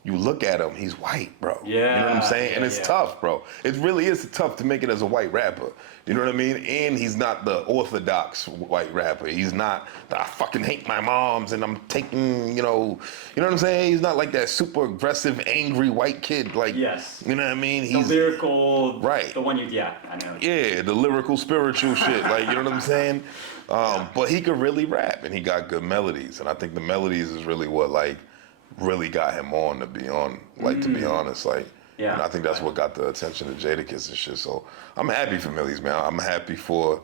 you look at him, he's white, bro. Yeah. You know what I'm saying? And it's tough, bro. It really is tough to make it as a white rapper. You know what I mean? And he's not the orthodox white rapper. He's not I fucking hate my moms and I'm taking, you know what I'm saying? He's not like that super aggressive, angry white kid. Like, yes. You know what I mean? He's the lyrical, right. The one I know. Yeah, the lyrical, spiritual shit. Like, you know what I'm saying? But he could really rap and he got good melodies. And I think the melodies is really what, like, really got him on to be on, like, to be honest, like, yeah. And I think that's what got the attention of Jadakiss and shit. So I'm happy for Millie's, man. I'm happy for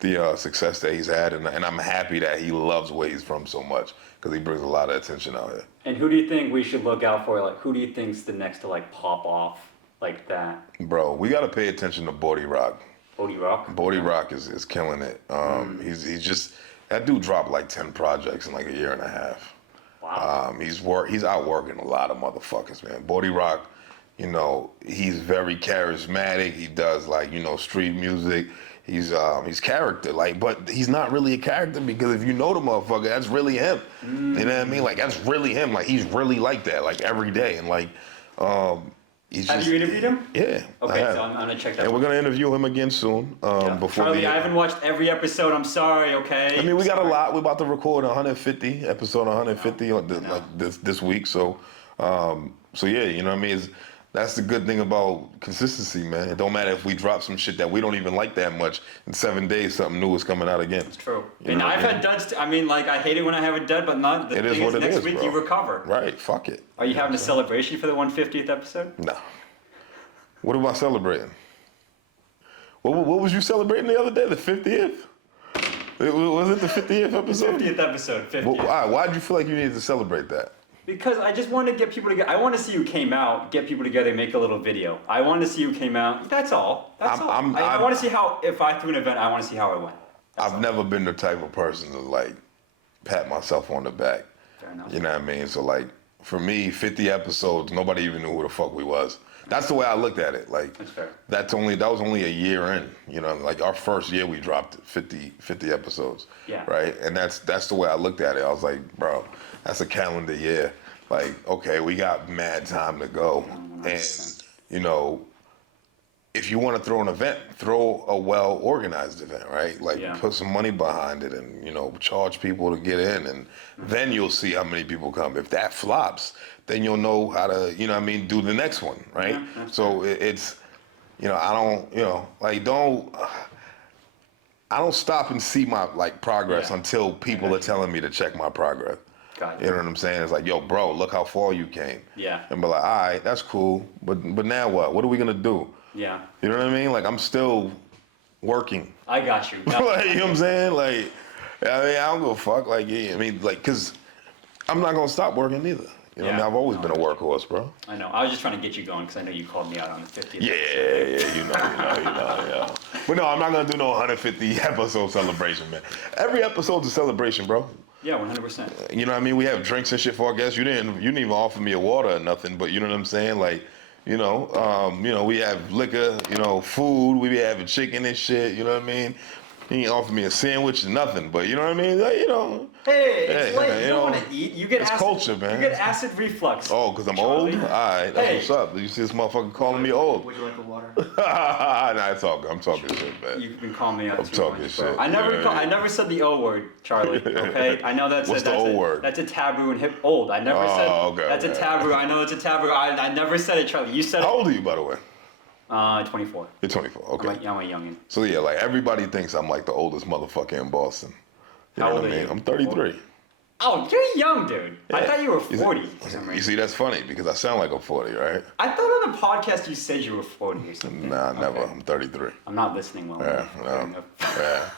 the success that he's had, and I'm happy that he loves where he's from so much because he brings a lot of attention out here. And who do you think we should look out for? Like, who do you think's the next to like pop off like that? Bro, we got to pay attention to Bordy Rock. Bordy Rock. Bordy Rock is killing it. He's just that dude dropped like 10 projects in like a year and a half. Wow. He's outworking a lot of motherfuckers, man. Bordy Rock, he's very charismatic. He does like, street music. He's character, like, but he's not really a character because if you know the motherfucker, that's really him. You know what I mean? Like, that's really him. Like, he's really like that, like, every day. And like, Have you interviewed him? Yeah. Okay, so I'm gonna check that. And we're gonna interview him again soon. Before Charlie, I haven't watched every episode. I'm sorry. Okay. I mean, we got a lot. We're about to record episode 150 like this week. So yeah, you know what I mean? That's the good thing about consistency, man. It don't matter if we drop some shit that we don't even like that much. In 7 days, something new is coming out again. It's true. And I've had duds. I mean, like, I hate it when I have a dud, but not. The thing is, next week you recover. Right. Fuck it. Are you having a celebration for the 150th episode? No. What am I celebrating? What was you celebrating the other day? The 50th? Was it the 50th episode? 50th episode. 50th. Why'd you feel like you needed to celebrate that? Because I just wanted to get people together. I want to see who came out, get people together, make a little video. I want to see who came out. That's all. That's all. I want to see how, if I threw an event, I want to see how it went. I've never been the type of person to, like, pat myself on the back. Fair enough. You know what I mean? So, like, for me, 50 episodes, nobody even knew who the fuck we was. That's the way I looked at it. Like, that's fair. That was only a year in. Like our first year we dropped 50 episodes. Yeah. Right? And that's the way I looked at it. I was like, bro, that's a calendar year. Like, okay, we got mad time to go. And, if you want to throw an event, throw a well-organized event, right? Like, put some money behind it and, charge people to get in. And then you'll see how many people come. If that flops, then you'll know how to, do the next one, right? Yeah, so it's, I don't stop and see my, like, progress until people are telling me to check my progress. Got You you. know what I'm saying? It's like, yo, bro, look how far you came. Yeah. And be like, all right, that's cool, but now what? What are we gonna do? Yeah. You know what I mean? Like, I'm still working. I got you. Like, you know what I'm saying? Like, I mean, I don't give a fuck. Like, yeah, I mean, like, cause I'm not gonna stop working either. You know what I mean? I've always been a workhorse, bro. I know. I was just trying to get you going because I know you called me out on the 50th. Yeah, you know. But no, I'm not gonna do no 150 episode celebration, man. Every episode's a celebration, bro. Yeah, 100%. You know what I mean? We have drinks and shit for our guests. You didn't even offer me a water or nothing, but you know what I'm saying? Like, you know, we have liquor, you know, food. We be having chicken and shit. You know what I mean? He ain't offer me a sandwich or nothing, but you know what I mean? Like, you know. Hey, it's late. You don't know, want to eat. You get it's acid. culture, man. You get acid reflux. Oh, because I'm Charlie. old? All right, that's Hey. what's up. You see this motherfucker calling me old. Would you like a water? Nah, it's all good. I'm talking shit, man. You've been calling me out I'm too talking much, shit. bro. I never said the O word, Charlie. Okay, I know that's What's the O word? That's a taboo in hip. Old. I never said. Okay, That's a taboo. I know it's a taboo. I never said it, Charlie. You said How it. old are you, by the way? 24. You're 24. Okay. I'm a youngin. So yeah, like everybody thinks I'm like the oldest motherfucker in Boston. You How know old what I are mean? you? I'm 33. Oh, you're young, dude. I Yeah. thought you were You see- 40 for some You reason. see, that's funny because I sound like I'm 40, right? I thought on the podcast you said you were 40 or something. Nah, never. Okay. I'm 33. I'm not listening well. Yeah, enough. no. Yeah.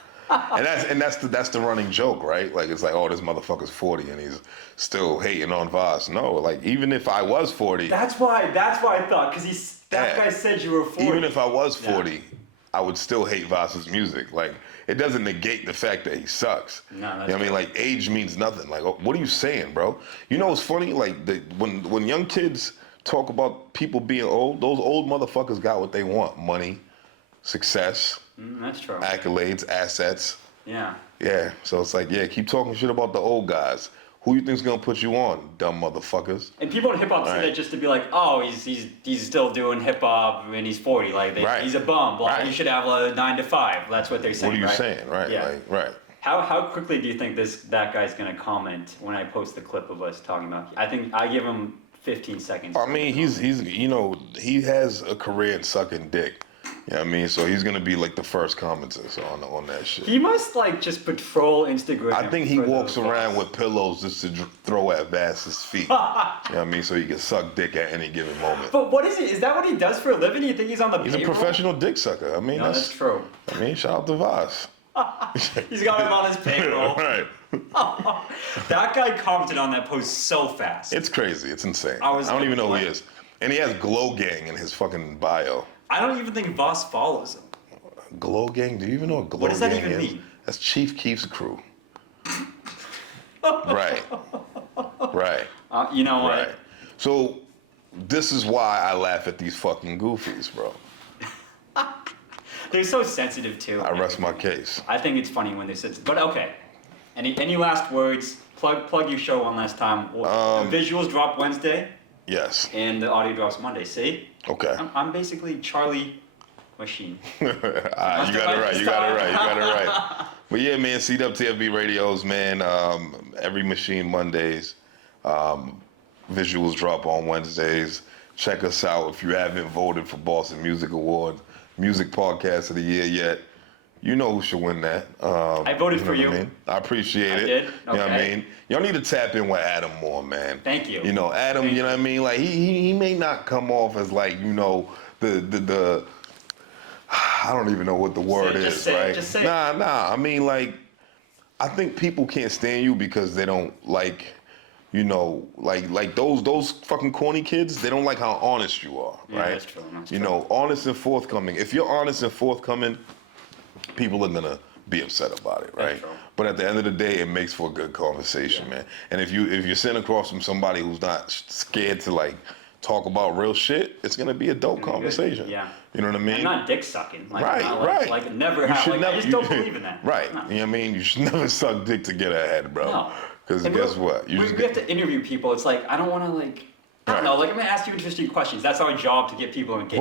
And that's the running joke, right? Like it's like, oh, this motherfucker's 40 and he's still hating on Voss. No, like even if I was 40, That's why I thought, because that Yeah. guy said you were 40. even if I was 40, Yeah. I would still hate Voss's music. Like it doesn't negate the fact that he sucks. No, You know that's what I mean? Like age means nothing. Like what are you saying, bro? You know what's funny? Like when young kids talk about people being old, those old motherfuckers got what they want: money, success, That's true. accolades, assets. Yeah. Yeah, so it's like, yeah, keep talking shit about the old guys. Who you think's gonna put you on, dumb motherfuckers? And people in hip hop say Right. that just to be like, oh, he's still doing hip hop and he's 40. Like Right. he's a bum. Well, Right. he should have a 9 to 5. That's what they're saying. What are you right? saying, right? Yeah. Like, right. How quickly do you think that guy's gonna comment when I post the clip of us talking about? I think I give him 15 seconds. I mean, he's you know, he has a career in sucking dick. You know what I mean? So he's gonna be like the first commenter on that shit. He must like just patrol Instagram. I think he for the walks around boss. with pillows just to throw at Vass's feet. You know what I mean? So he can suck dick at any given moment. But what is it? Is that what he does for a living? You think he's on the He's a payroll? professional dick sucker. I mean, No, that's true. I mean, shout out to Voss. He's got him on his payroll. Right. That guy commented on that post so fast. It's crazy. It's insane. I I, was don't even know who he like- is. And he has Glow Gang in his fucking bio. I don't even think Voss follows him. Glow Gang? Do you even know what Glow What does that Gang even is? mean? That's Chief Keef's crew. Right. Right. You know what? Right. So this is why I laugh at these fucking goofies, bro. They're so sensitive too. I rest my case. I think it's funny when they're sensitive. But okay. Any last words? Plug your show one last time. The visuals drop Wednesday Yes. and the audio drops Monday. See? Okay. I'm basically Charlie Masheen. You got it right. You got it right. You got it right. But yeah, man, CWTFB radios, man. Every machine Mondays. Visuals drop on Wednesdays. Check us out if you haven't voted for Boston Music Award, Music Podcast of the Year yet. You know who should win that. I voted for know what you. I mean? I appreciate I it. did? You know what I Okay. mean? Y'all need to tap in with Adam more, man. Thank you. You know, Adam, Thank you know what I mean? Like he may not come off as like, you know, the I don't even know what the word it, is, just say it, right? just say it. Nah. I mean, like, I think people can't stand you because they don't like, you know, like those fucking corny kids. They don't like how honest you are, Yeah, right? that's true, that's you true. know, honest and forthcoming. If you're honest and forthcoming, people are gonna be upset about it, right? true. But at the end of the day, it makes for a good conversation, man. And if you're sitting across from somebody who's not scared to like talk about real shit, it's gonna be a dope conversation. Yeah. You know what I mean? I'm not dick sucking. Like, Right, not like, right. Like never You have. should Like, never, I just don't believe in that. Right. No. You know what I mean? You should never suck dick to get ahead, bro. No. Because And guess what? You we just have to interview people. It's like I don't want to like. I don't Right. know. Like I'm gonna ask you interesting questions. That's our job to get people engaged.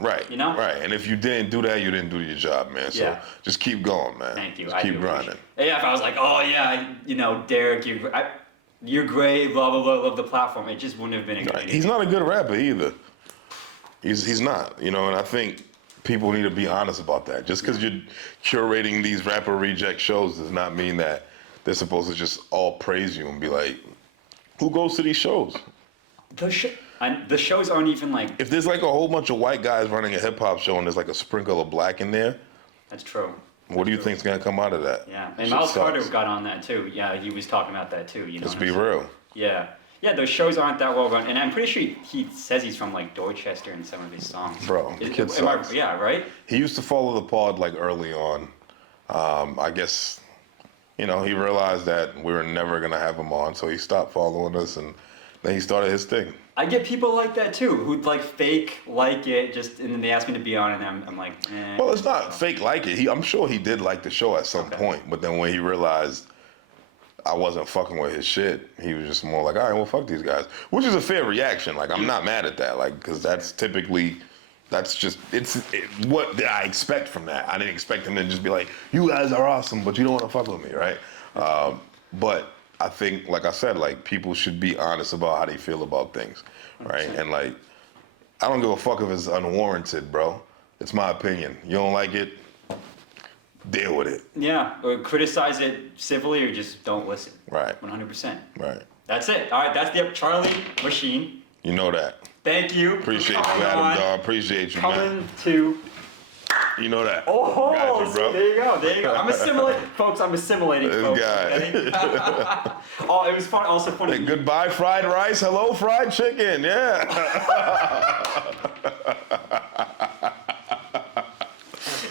right. You know? Right. And if you didn't do that, you didn't do your job, man. So Yeah. just keep going, man. Thank you. Just I keep do grinding. appreciate it. Yeah, if I was like, oh yeah, you know, Derek, you're great, blah blah blah, love the platform. It just wouldn't have been a good. Right. He's not a good rapper either. He's not, you know, and I think people need to be honest about that. Just because you're curating these rapper reject shows does not mean that they're supposed to just all praise you and be like, Who goes to these shows? The shows aren't even like. If there's like a whole bunch of white guys running a hip hop show and there's like a sprinkle of black in there, That's true. what do you think's gonna come out of that? Yeah, and Shit Miles Carter sucks. got on that too. Yeah, he was talking about that too. You know. Let's what be I'm saying? real. Yeah, yeah. Those shows aren't that well run, and I'm pretty sure he says he's from like Dorchester in some of his songs. Bro, the kid am I- sucks. yeah, right. He used to follow the pod like early on. I guess, you know, he realized that we were never gonna have him on, so he stopped following us, and then he started his thing. I get people like that too, who like fake like it, just and then they ask me to be on, and I'm like, eh. Well, it's not fake like it. I'm sure he did like the show at some point, but then when he realized I wasn't fucking with his shit, he was just more like, all right, well, fuck these guys, which is a fair reaction. Like, I'm not mad at that, like, because that's typically. That's just, what I expect from that. I didn't expect him to just be like, you guys are awesome, but you don't want to fuck with me, right? But I think, like I said, like, people should be honest about how they feel about things, right? 100%. And, like, I don't give a fuck if it's unwarranted, bro. It's my opinion. You don't like it, deal with it. Yeah, or criticize it civilly, or just don't listen. Right. 100%. Right. That's it. All right, that's the Charlie Masheen. You know that. Thank you. Appreciate you, for coming Adam, on. dog. Appreciate you, man. Coming to. You know that. Oh, Got you, see, bro. there you go. There you go. I'm assimilating, folks. I'm assimilating, This folks. guy. Okay? Oh, it was fun. Also funny. Hey, goodbye, fried rice. Hello, fried chicken. Yeah.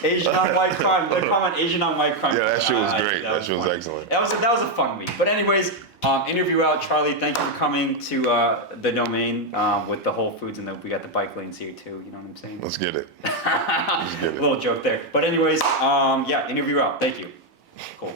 Asian on white crime. The comment Asian on white crime. Yeah, that shit was great. That shit was funny. excellent. That was a fun week. But anyways, interview out, Charlie. Thank you for coming to the domain with the Whole Foods, and we got the bike lanes here too. You know what I'm saying? Let's get it. Let's get it. Little joke there. But anyways, yeah, interview out. Thank you. Cool.